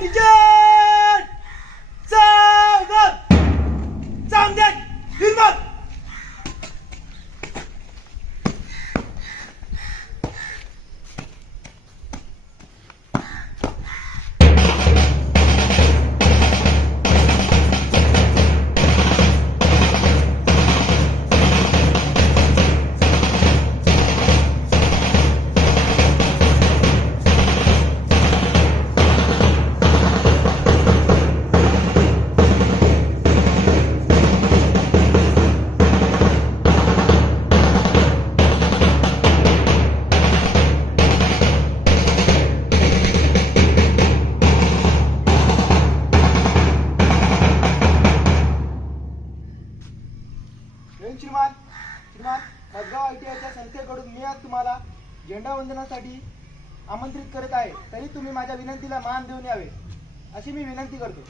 Contingent! Sound! Sound deck! Hilbert! श्रीमान श्रीमान मधगाव ITIच्या संस्थेकडून मी आज तुम्हाला झेंडा वंदनासाठी आमंत्रित करत आहे. तरी तुम्ही माझ्या विनंतीला मान देऊन यावे अशी मी विनंती करतो.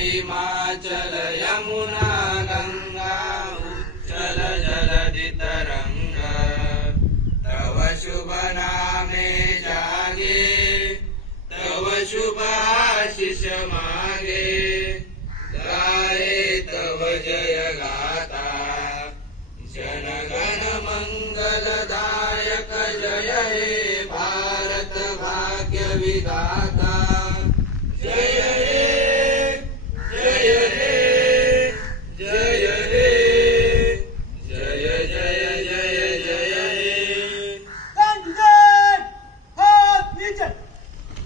हिमाचल यमुना गंगा उच्चल जलधि तरंग तव शुभ नामे जागे तव शुभ आशीष मागे गाये तव जय गाता जनगण मंगलदायक जय हे भारत भाग्य विधाता जय हे जय हे जय हे जय जय जय जय हे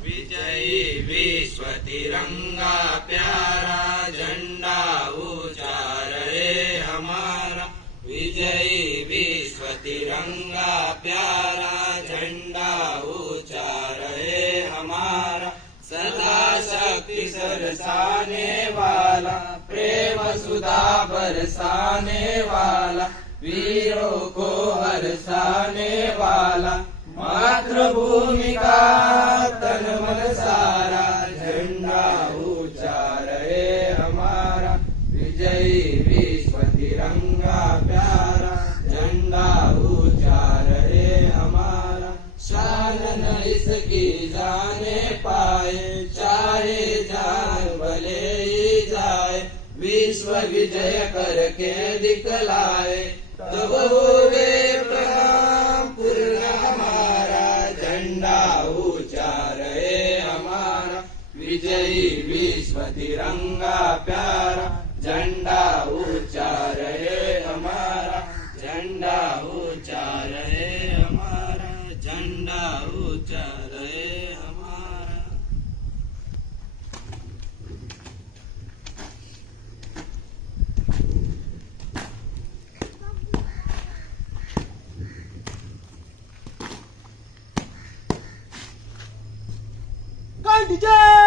विजयी विश्व तिरंगा प्यारा झंडा ऊंचा रहे हमारा विजयी विश्व तिरंगा प्यारा झंडा ऊंचा रहे हमारा सदा शक्ति सरसाने वाला प्रेम सुधा बरसाने वाला वीरों को हरसाने वाला मातृभूमि का तन मन सारा झंडा ऊंचा रहे हमारा विजयी विश्व तिरंगा प्यारा झंडा ऊंचा रहे हमारा शान न इसकी जाने पाए चाहे जान भले ही जाए विश्व विजय करके दिखलाए तब होवे प्रणाम पूर्ण हमारा झंडा ऊंचा रहे हमारा विजयी विश्व तिरंगा प्यारा झंडा ऊंचा रहे हमारा झंडा ऊंचा रहे हमारा झंडा ऊंचा रहे हमारा. Contingent!